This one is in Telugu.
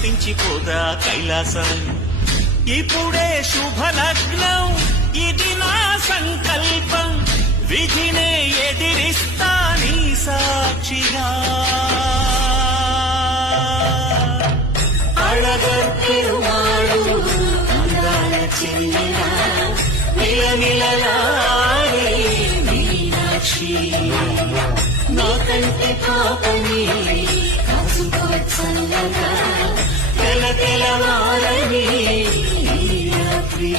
శాంతించిపోదా కైలాసం. ఇప్పుడే శుభలగ్నం, ఇది నా సంకల్పం, విధినే ఎదిరిస్తా నీ సాక్షిగా. అళగర్ పెరుమాళు అందాల చెల్లెలా నిలనిలలాడే మీనాక్షి, నాకంటే పాపని కాసుకోవచ్చల్లగా తెల తెలవారని రాత్రి.